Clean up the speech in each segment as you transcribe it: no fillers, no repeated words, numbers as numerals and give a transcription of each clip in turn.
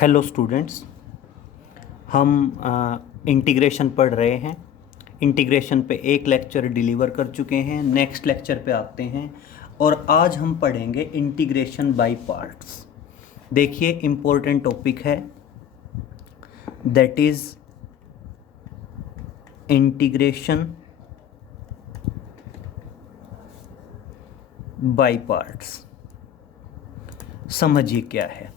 Hello students, हम integration पढ़ रहे हैं। इंटीग्रेशन पे एक लेक्चर डिलीवर कर चुके हैं, नेक्स्ट लेक्चर पे आते हैं और आज हम पढ़ेंगे इंटीग्रेशन बाय पार्ट्स। देखिए इम्पोर्टेंट टॉपिक है, that is integration by parts. समझिए क्या है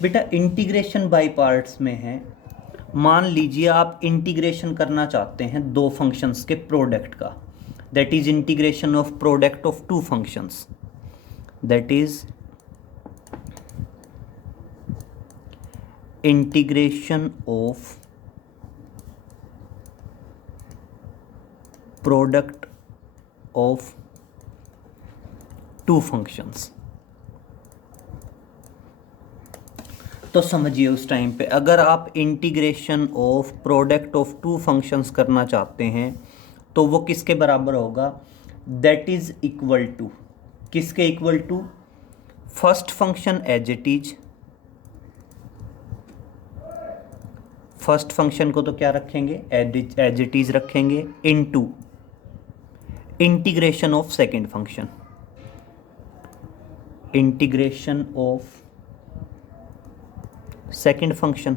बेटा। इंटीग्रेशन बाय पार्ट्स में है, मान लीजिए आप इंटीग्रेशन करना चाहते हैं दो फंक्शंस के प्रोडक्ट का, that is integration of product of two functions, that is integration of product of two functions. तो समझिए उस टाइम पे अगर आप integration of product of two functions करना चाहते हैं तो वो किसके बराबर होगा, दैट इज इक्वल टू, किसके equal to, first function as it is, first function को तो क्या रखेंगे, एज इट इज रखेंगे, into integration of second function, integration of second function.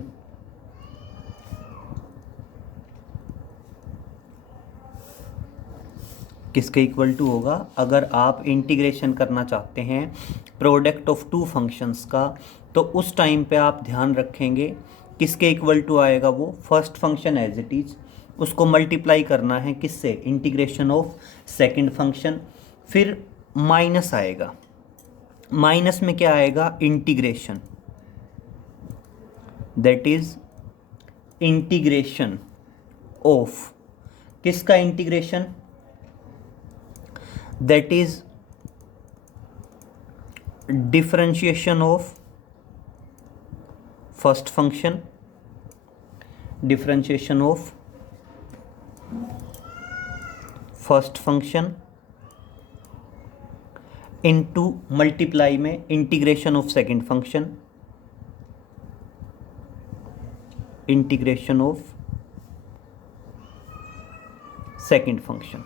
किसके इक्वल टू होगा, अगर आप इंटीग्रेशन करना चाहते हैं प्रोडक्ट ऑफ टू फंक्शंस का तो उस टाइम पे आप ध्यान रखेंगे किसके इक्वल टू आएगा, वो first function as it is, उसको मल्टीप्लाई करना है किससे, इंटीग्रेशन ऑफ सेकंड फंक्शन, फिर माइनस आएगा, माइनस में क्या आएगा, integration, that is integration of, किसका integration, that is differentiation of first function, differentiation of first function into multiply में integration of second function, integration of second function,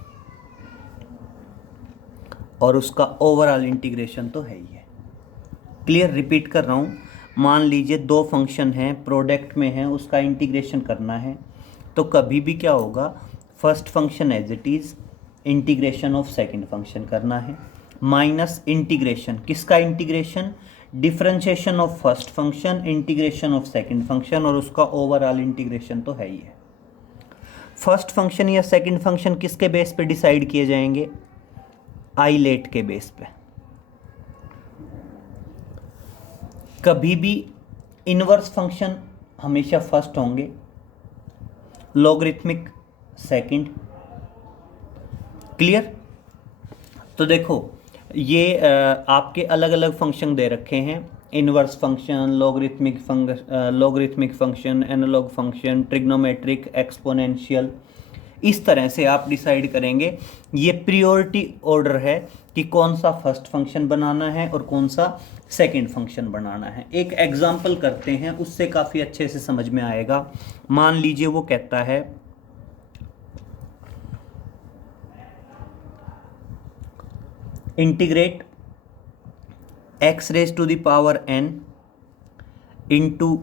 और उसका overall integration तो है ही है। क्लियर, रिपीट कर रहा हूँ, मान लीजिए दो फंक्शन हैं, प्रोडक्ट में है, उसका इंटीग्रेशन करना है तो कभी भी क्या होगा, first function as it is, integration of second function करना है, माइनस इंटीग्रेशन, किसका integration, differentiation of first function, integration of second function, और उसका ओवरऑल इंटीग्रेशन तो है ही है। फर्स्ट फंक्शन या सेकंड फंक्शन किसके बेस पे डिसाइड किए जाएंगे, आइलेट के बेस पे। कभी भी इनवर्स फंक्शन हमेशा फर्स्ट होंगे, लॉगरिथमिक सेकंड। क्लियर, तो देखो ये आपके अलग अलग फंक्शन दे रखे हैं, inverse function, logarithmic function, analog function, trigonometric, exponential. इस तरह से आप डिसाइड करेंगे, ये प्रियोरिटी ऑर्डर है कि कौन सा फर्स्ट फंक्शन बनाना है और कौन सा सेकंड फंक्शन बनाना है। एक एग्जांपल करते हैं, उससे काफ़ी अच्छे से समझ में आएगा। मान लीजिए वो कहता है integrate x raise to the power n into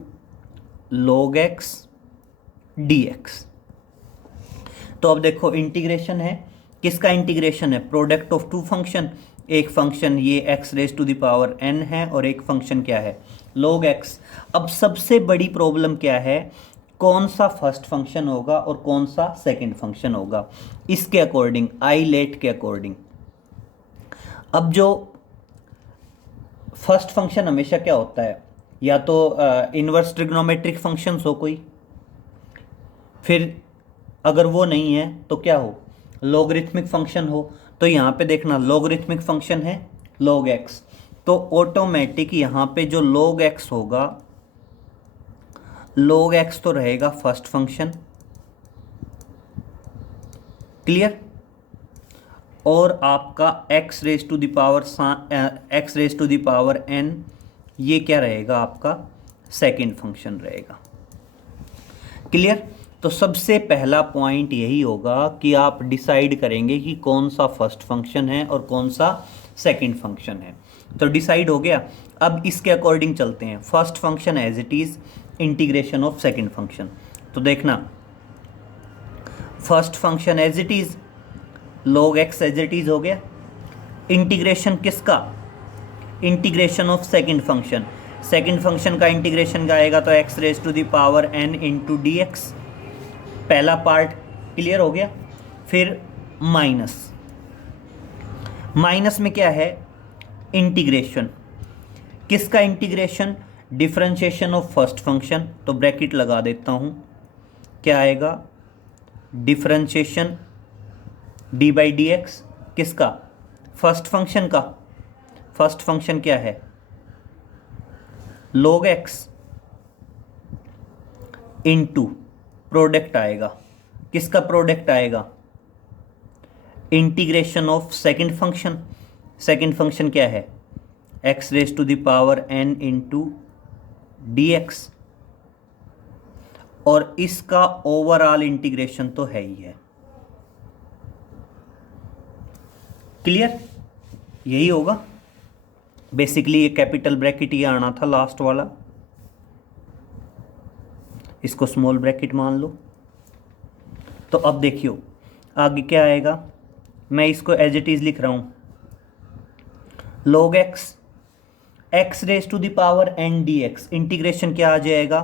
log x dx। तो अब देखो इंटीग्रेशन है, किसका इंटीग्रेशन है, प्रोडक्ट ऑफ टू फंक्शन, एक फंक्शन ये x raise to the power n है और एक फंक्शन क्या है, log x। अब सबसे बड़ी प्रॉब्लम क्या है, कौन सा फर्स्ट फंक्शन होगा और कौन सा सेकंड फंक्शन होगा, इसके अकॉर्डिंग, आइलेट के अकॉर्डिंग। अब जो फर्स्ट फंक्शन हमेशा क्या होता है, या तो इनवर्स ट्रिग्नोमेट्रिक फंक्शंस हो कोई, फिर अगर वो नहीं है तो क्या हो, लॉगरिथमिक फंक्शन हो। तो यहाँ पे देखना लॉगरिथमिक फंक्शन है log x, तो ऑटोमेटिक यहाँ पे जो log x होगा, log x तो रहेगा फर्स्ट फंक्शन। क्लियर, और आपका x raise to the power n, ये क्या रहेगा आपका सेकंड फंक्शन रहेगा। क्लियर? तो सबसे पहला पॉइंट यही होगा कि आप डिसाइड करेंगे कि कौन सा फर्स्ट फंक्शन है और कौन सा सेकंड फंक्शन है। तो डिसाइड हो गया। अब इसके अकॉर्डिंग चलते हैं। First function as it is, integration of second function. तो देखना, first function as it is, log x as it is हो गया। इंटीग्रेशन किसका? Integration of second function. Second function का इंटीग्रेशन का आएगा तो x raise to the power n into D X. पहला पार्ट क्लियर हो गया। फिर माइनस, माइनस में क्या है? इंटीग्रेशन। किसका integration? Differentiation of first function. तो ब्रैकेट लगा देता हूं, क्या आएगा? Differentiation D by D x. किसका? फर्स्ट फंक्शन का। फर्स्ट फंक्शन क्या है? log x इंटू प्रोडक्ट आएगा। किसका प्रोडक्ट आएगा? Integration of second function. Second function क्या है? x raise to the power n into D X. और इसका ओवरऑल इंटीग्रेशन तो है ही है। क्लियर? यही होगा बेसिकली। ये कैपिटल ब्रैकेट ये आना था लास्ट वाला, इसको स्मॉल ब्रैकेट मान लो। तो अब देखियो आगे क्या आएगा। मैं इसको एज इट इज लिख रहा हूं, log x x raise to the power n D X. Integration क्या आ जाएगा?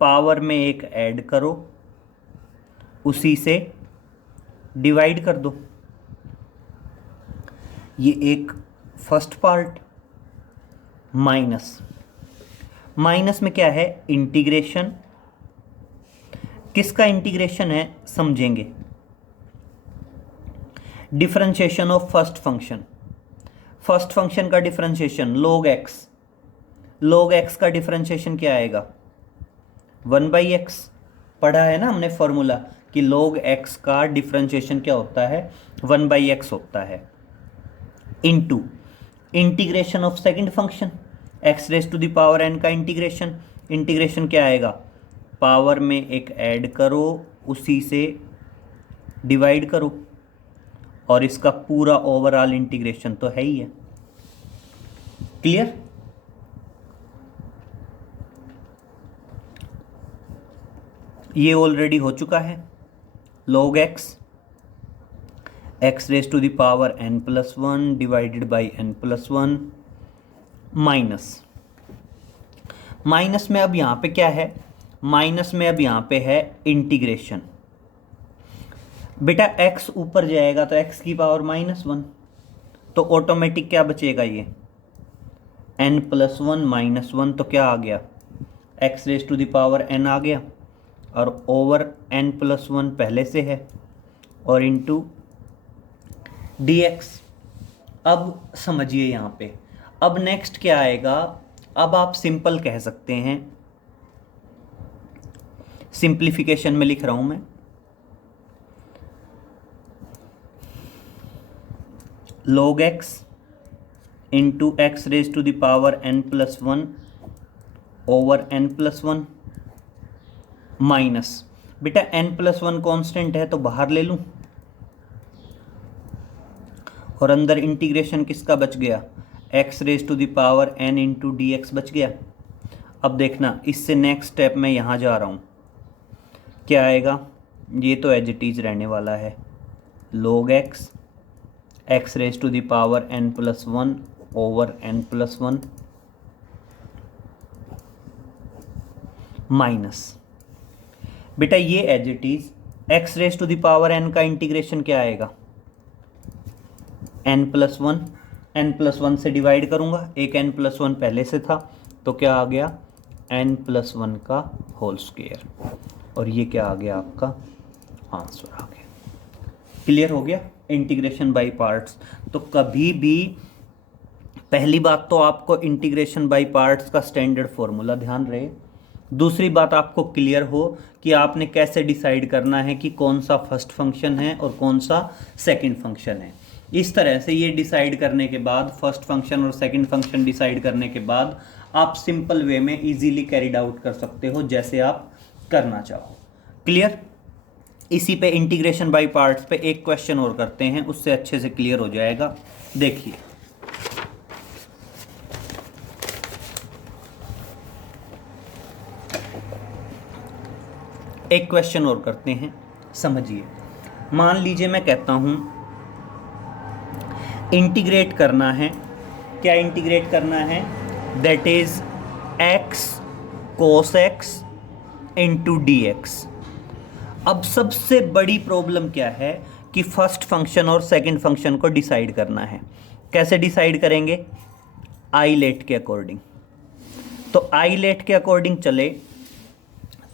पावर में एक ऐड करो, उसी से डिवाइड कर दो। ये एक फर्स्ट पार्ट। माइनस, माइनस में क्या है? इंटीग्रेशन। किसका इंटीग्रेशन है समझेंगे? Differentiation of first function. First function का differentiation log x। log x का डिफरेंशिएशन क्या आएगा? 1/x। पढ़ा है ना हमने फॉर्मूला कि log x का डिफरेंशिएशन क्या होता है? 1/x होता है। Into integration of second function, x raise to the power n का इंटीग्रेशन। इंटीग्रेशन क्या आएगा? पावर में एक ऐड करो, उसी से डिवाइड करो। और इसका पूरा ओवरऑल इंटीग्रेशन तो है ही है। क्लियर? ये ऑलरेडी हो चुका है। log x x raise to the power n plus 1 divided by n plus 1 minus. Minus में अब यहाँ पे क्या है? माइनस में अब यहाँ पे है इंटीग्रेशन। बेटा x ऊपर जाएगा तो x की पावर -1, तो ऑटोमेटिक क्या बचेगा? ये n प्लस 1 -1, तो क्या आ गया? x raise to the power n आ गया, और ओवर n प्लस 1 पहले से है, और इंटू dx। अब समझिए यहाँ पे, अब नेक्स्ट क्या आएगा? अब आप सिंपल कह सकते हैं, सिंप्लीफिकेशन में लिख रहा हूं मैं, log x into X raise to the power n plus 1 over n plus 1 minus. बेटा n प्लस 1 कॉन्स्टेंट है तो बाहर ले लूं, और अंदर इंटीग्रेशन किसका बच गया? x raise to the power n into D X बच गया। अब देखना, इससे नेक्स्ट स्टेप में यहाँ जा रहा हूँ, क्या आएगा? ये तो एज इट इज रहने वाला है। log x x raise to the power n plus 1 over n plus 1 minus. बेटा ये as it is x raise to the power n का इंटीग्रेशन क्या आएगा? n प्लस 1, n प्लस 1 से डिवाइड करूंगा, एक n प्लस 1 पहले से था, तो क्या आ गया? n प्लस 1 का होल स्क्वायर। और ये क्या आ गया? आपका आंसर आ गया। क्लियर हो गया? Integration by parts. तो कभी भी, पहली बात तो आपको इंटीग्रेशन बाय पार्ट्स का स्टैंडर्ड फॉर्मूला ध्यान रहे। दूसरी बात आपको क्लियर हो कि आपने कैसे डिसाइड करना है कि कौन सा फर्स्ट फंक्शन है और कौन सा सेकंड फंक्शन है। इस तरह से ये डिसाइड करने के बाद, फर्स्ट फंक्शन और सेकंड फंक्शन डिसाइड करने के बाद, आप सिंपल वे में इजीली कैरिड आउट कर सकते हो जैसे आप करना चाहो। क्लियर? इसी पे इंटीग्रेशन बाय पार्ट्स पे एक क्वेश्चन और करते हैं, उससे अच्छे से क्लियर हो जाएगा। देखिए एक क्वेश्चन और करते हैं, समझिए। मान लीजिए मैं कहता हूं इंटीग्रेट करना है, क्या इंटीग्रेट करना है, that is x cos x into D x. अब सबसे बड़ी प्रॉब्लम क्या है कि फर्स्ट फंक्शन और सेकंड फंक्शन को डिसाइड करना है। कैसे डिसाइड करेंगे? आइलेट के अकॉर्डिंग। तो आइलेट के अकॉर्डिंग चले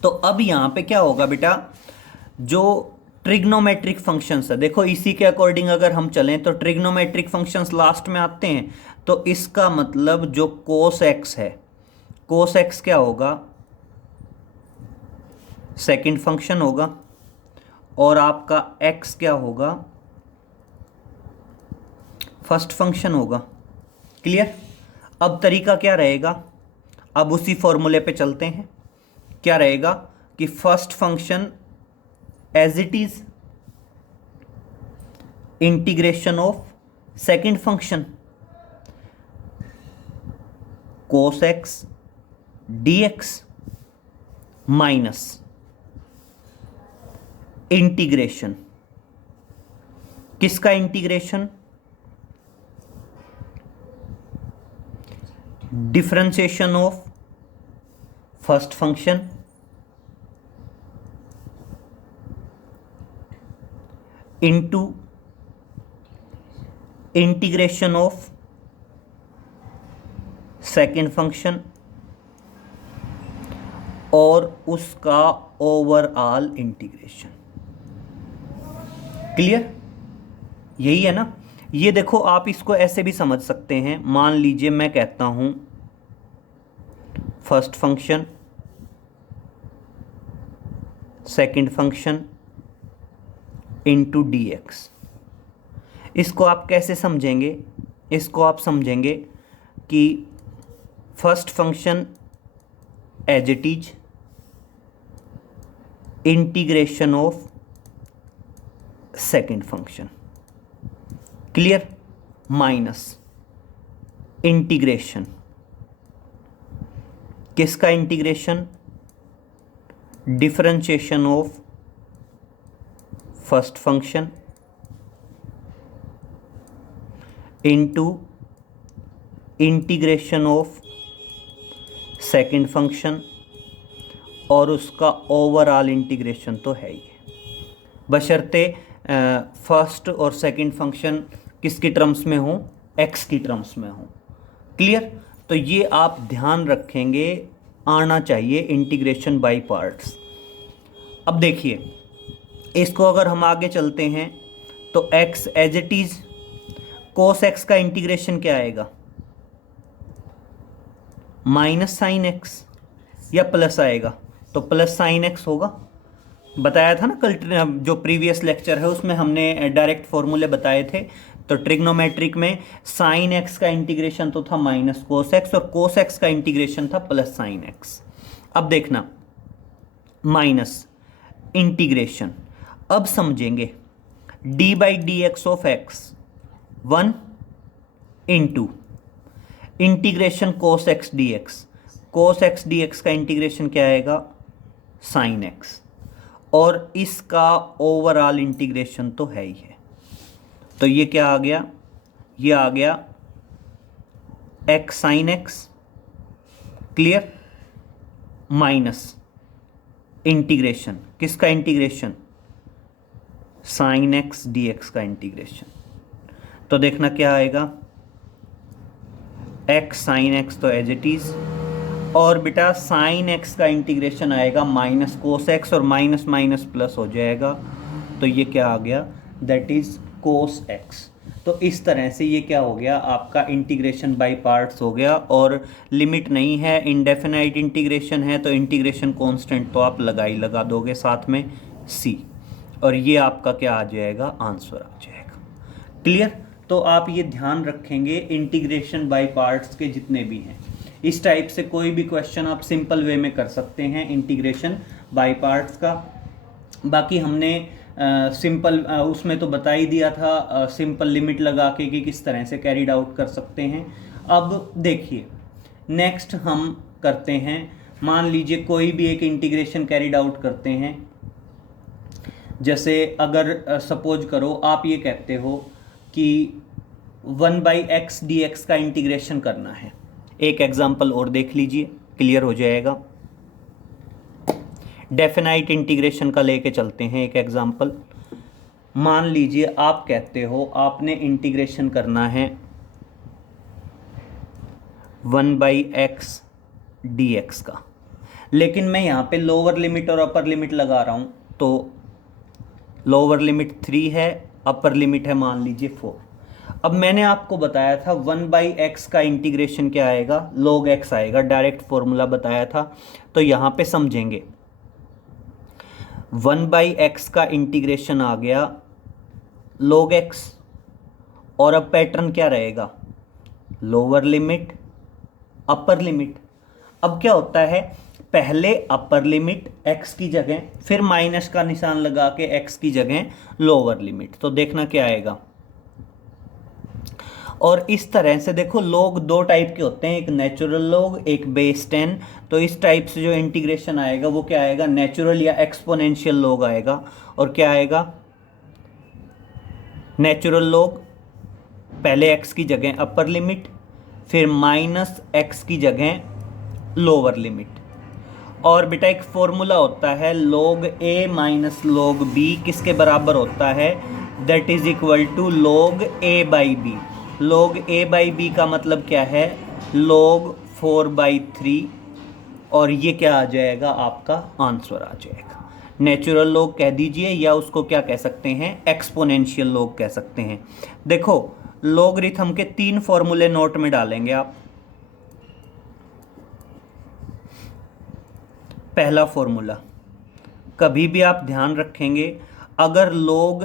तो अब यहाँ पे क्या होगा बेटा, जो ट्रिग्नोमेट्रिक फंक्शंस है, देखो इसी के अकॉर्डिंग अगर हम चलें तो ट्रिग्नोमेट्रिक फंक्शंस लास्ट में आते हैं। तो इसका मतलब जो कोस एक्स है, कोस एक्स क्या होगा, सेकंड फंक्शन होगा, और आपका एक्स क्या होगा, फर्स्ट फंक्शन होगा। क्लियर? अब तरीका क्या रहेगा, अब उसी फॉर्मूले पे चलते हैं। क्या रहेगा कि first function as it is integration of second function cos x dx minus integration, किसका integration, differentiation of first function into integration of second function और उसका ओवरऑल इंटीग्रेशन। क्लियर? यही है ना। ये देखो आप इसको ऐसे भी समझ सकते हैं, मान लीजिए मैं कहता हूं first function second function into d x. इसको आप कैसे समझेंगे, इसको आप समझेंगे कि first function as it is integration of second function. Clear? Minus integration, किसका integration, differentiation of first function into integration of second function और उसका ओवरऑल इंटीग्रेशन तो है ही, बशर्ते फर्स्ट और सेकंड फंक्शन किसकी टर्म्स में हो, एक्स की टर्म्स में हो। क्लियर? तो ये आप ध्यान रखेंगे, आना चाहिए इंटीग्रेशन बाय पार्ट्स। अब देखिए इसको अगर हम आगे चलते हैं तो x as it is cos X का इंटीग्रेशन क्या आएगा, माइनस साइन एक्स या प्लस आएगा, तो प्लस साइन एक्स होगा। बताया था ना कल, जो प्रीवियस लेक्चर है उसमें हमने डायरेक्ट फॉर्मूले बताए थे। तो ट्रिग्नोमेट्रिक में साइन एक्स का इंटीग्रेशन तो था माइनस कोस एक्स और कोस एक्स का इंटीग्रेशन था प्लस साइन एक्स। अब देखना माइनस इंटीग्रेशन, अब समझेंगे D by D x of x 1 into integration cos x d x. Cos x d x का इंटीग्रेशन क्या आएगा, साइन एक्स, और इसका ओवरऑल इंटीग्रेशन तो है ही है। तो ये क्या आ गया, ये आ गया x sine x. Clear? Minus integration, किसका integration, sine x d x का इंटीग्रेशन। तो देखना क्या आएगा, एक्स साइन एक्स तो एज इट इज, और बेटा साइन एक्स का इंटीग्रेशन आएगा माइनस कोस एक्स, और माइनस माइनस प्लस हो जाएगा। तो ये क्या आ गया, दैट इज कोस एक्स। तो इस तरह से ये क्या हो गया, आपका इंटीग्रेशन बाय पार्ट्स हो गया। और लिमिट नहीं है, इंडेफिनाइट इंटीग्रेशन है तो इंटीग्रेशन कांस्टेंट तो आप लगा ही लगा दोगे साथ में सी, और ये आपका क्या आ जाएगा, आंसर आ जाएगा। क्लियर? तो आप ये ध्यान रखेंगे इंटीग्रेशन बाय पार्ट्स के जितने भी हैं, इस टाइप से कोई भी क्वेश्चन आप सिंपल वे में कर सकते हैं इंटीग्रेशन बाय पार्ट्स का। बाकी हमने सिंपल उसमें तो बता ही दिया था सिंपल लिमिट लगा के कि किस तरह से कैरीड आउट कर सकते हैं। अब देखिए नेक्स्ट हम करते हैं, मान लीजिए कोई भी एक इंटीग्रेशन कैरीड आउट करते हैं। जैसे अगर सपोज करो आप ये कहते हो कि 1/x dx का इंटीग्रेशन करना है। एक एग्जांपल और देख लीजिए, क्लियर हो जाएगा। डेफिनाइट इंटीग्रेशन का लेके चलते हैं एक एग्जांपल। मान लीजिए आप कहते हो आपने इंटीग्रेशन करना है 1/x dx का, लेकिन मैं यहाँ पे लोअर लिमिट और अपर लिमिट लगा रहा हूँ। तो लोअर लिमिट 3 है, अपर लिमिट है मान लीजिए 4। अब मैंने आपको बताया था 1/x का इंटीग्रेशन क्या आएगा, log x आएगा, डायरेक्ट फॉर्मूला बताया था। तो यहाँ पे समझेंगे 1/x का इंटीग्रेशन आ गया log x, और अब पैटर्न क्या रहेगा, लोअर लिमिट अपर लिमिट। अब क्या होता है, पहले अपर लिमिट x की जगह, फिर माइनस का निशान लगा के x की जगह लोअर लिमिट। तो देखना क्या आएगा। और इस तरह से देखो लोग दो टाइप के होते हैं, एक नेचुरल लोग, एक बेस 10। तो इस टाइप से जो इंटीग्रेशन आएगा वो क्या आएगा, नेचुरल या एक्सपोनेंशियल लोग आएगा। और क्या आएगा, नेचुरल लोग, पहले x की जगह अपर लिमिट, फिर माइनस x की जगह लोअर लिमिट। और बेटा एक फॉर्मूला होता है log a minus log b किसके बराबर होता है, that is equal to log a by B. log a by B का मतलब क्या है, log 4/3, और ये क्या आ जाएगा, आपका आंसर आ जाएगा। नेचुरल लोग कह दीजिए या उसको क्या कह सकते हैं, एक्सपोनेंशियल लोग कह सकते हैं। देखो लॉगरिथम के 3 फॉर्मूले नोट में डालेंगे आप। पहला फॉर्मूला, कभी भी आप ध्यान रखेंगे अगर log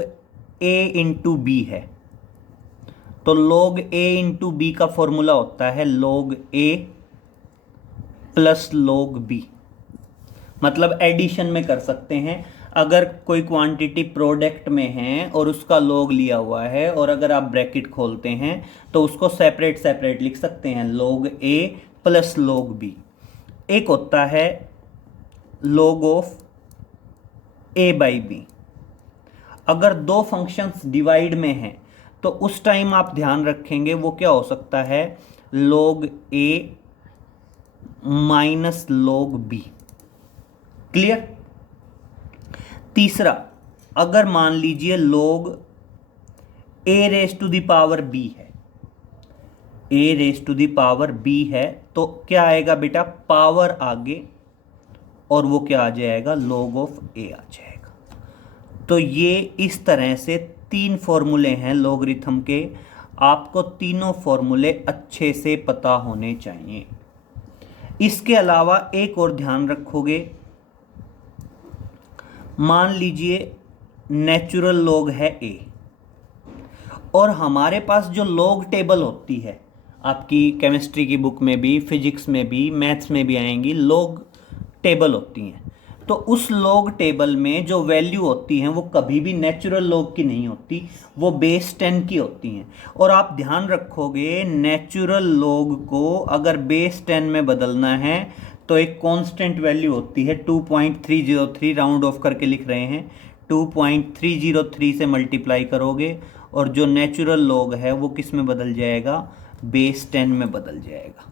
a इंटू बी है तो log a इंटू बी का फॉर्मूला होता है log a plus log b। मतलब एडिशन में कर सकते हैं, अगर कोई क्वांटिटी प्रोडक्ट में है और उसका log लिया हुआ है और अगर आप ब्रैकेट खोलते हैं तो उसको सेपरेट सेपरेट लिख सकते हैं, log a plus log b। एक होता है log of a by B. अगर दो फंक्शंस डिवाइड में हैं तो उस टाइम आप ध्यान रखेंगे वो क्या हो सकता है, log a minus log b। Clear. तीसरा, अगर मान लीजिए log a raise to the power b है, a raise to the power b है, तो क्या आएगा बेटा, पावर आगे और वो क्या आ जाएगा, log ऑफ a आ जाएगा। तो ये इस तरह से 3 फॉर्मूले हैं लॉगरिथम के, आपको तीनों फॉर्मूले अच्छे से पता होने चाहिए। इसके अलावा एक और ध्यान रखोगे, मान लीजिए नेचुरल लॉग है a और हमारे पास जो लॉग टेबल होती है, आपकी केमिस्ट्री की बुक में भी, फिजिक्स में भी, मैथ्स में भी आएंगी, लॉग टेबल होती हैं। तो उस लॉग टेबल में जो वैल्यू होती हैं वो कभी भी नेचुरल लॉग की नहीं होती, वो बेस 10 की होती हैं। और आप ध्यान रखोगे नेचुरल लॉग को अगर बेस 10 में बदलना है तो एक कांस्टेंट वैल्यू होती है 2.303, राउंड ऑफ करके लिख रहे हैं, 2.303 से मल्टीप्लाई करोगे और जो नेचुरल लॉग है वो किस में बदल जाएगा, बेस 10 में बदल जाएगा।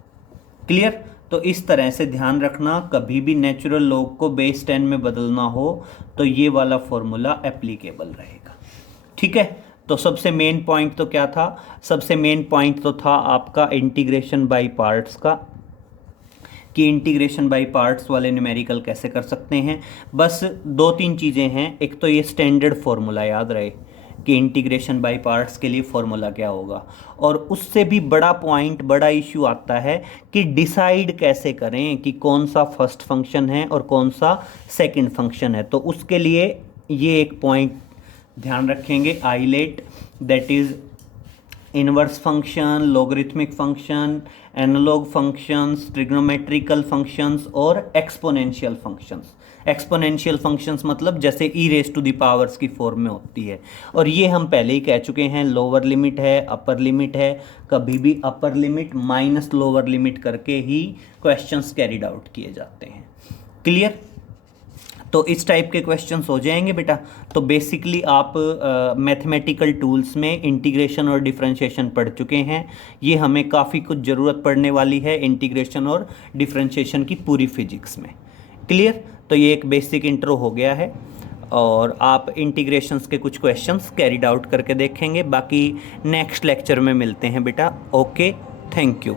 क्लियर। तो इस तरह से ध्यान रखना, कभी भी नेचुरल लॉग को बेस 10 में बदलना हो तो ये वाला फॉर्मूला एप्लीकेबल रहेगा। ठीक है। तो सबसे मेन पॉइंट तो क्या था, सबसे मेन पॉइंट तो था आपका इंटीग्रेशन बाय पार्ट्स का, कि इंटीग्रेशन बाय पार्ट्स वाले न्यूमेरिकल कैसे कर सकते हैं। बस 2-3 चीज़ें हैं, एक तो ये स्टैंडर्ड फॉर्मूला याद रहे कि इंटीग्रेशन बाय पार्ट्स के लिए फॉर्मूला क्या होगा, और उससे भी बड़ा पॉइंट, बड़ा इश्यू आता है कि डिसाइड कैसे करें कि कौन सा फर्स्ट फंक्शन है और कौन सा सेकंड फंक्शन है। तो उसके लिए ये एक पॉइंट ध्यान रखेंगे, ILATE, that is inverse function, logarithmic function, analog functions, trigonometrical functions और एक्सपोनेंशियल फंक्शंस। एक्सपोनेंशियल फंक्शंस मतलब जैसे E raise to the powers की फॉर्म में होती है, और ये हम पहले ही कह चुके हैं, लोअर लिमिट है, अपर लिमिट है, कभी भी upper limit minus lower limit करके ही क्वेश्चंस कैरिड आउट किए जाते हैं। क्लियर? तो इस टाइप के क्वेश्चंस हो जाएंगे बेटा। तो बेसिकली आप मैथमेटिकल टूल्स में इंटीग्रेशन और डिफरेंशिएशन पढ़ चुके हैं। ये हमें काफ़ी कुछ ज़रूरत पड़ने वाली है इंटीग्रेशन और डिफरेंशिएशन की पूरी फिजिक्स में। क्लियर? तो ये एक बेसिक इंट्रो हो गया है, और आप इंटीग्रेशंस के कुछ क्वेश्चंस कैरिड आउट करके देखेंगे। बाकी नेक्स्ट लेक्चर में मिलते हैं बेटा। Okay, thank you.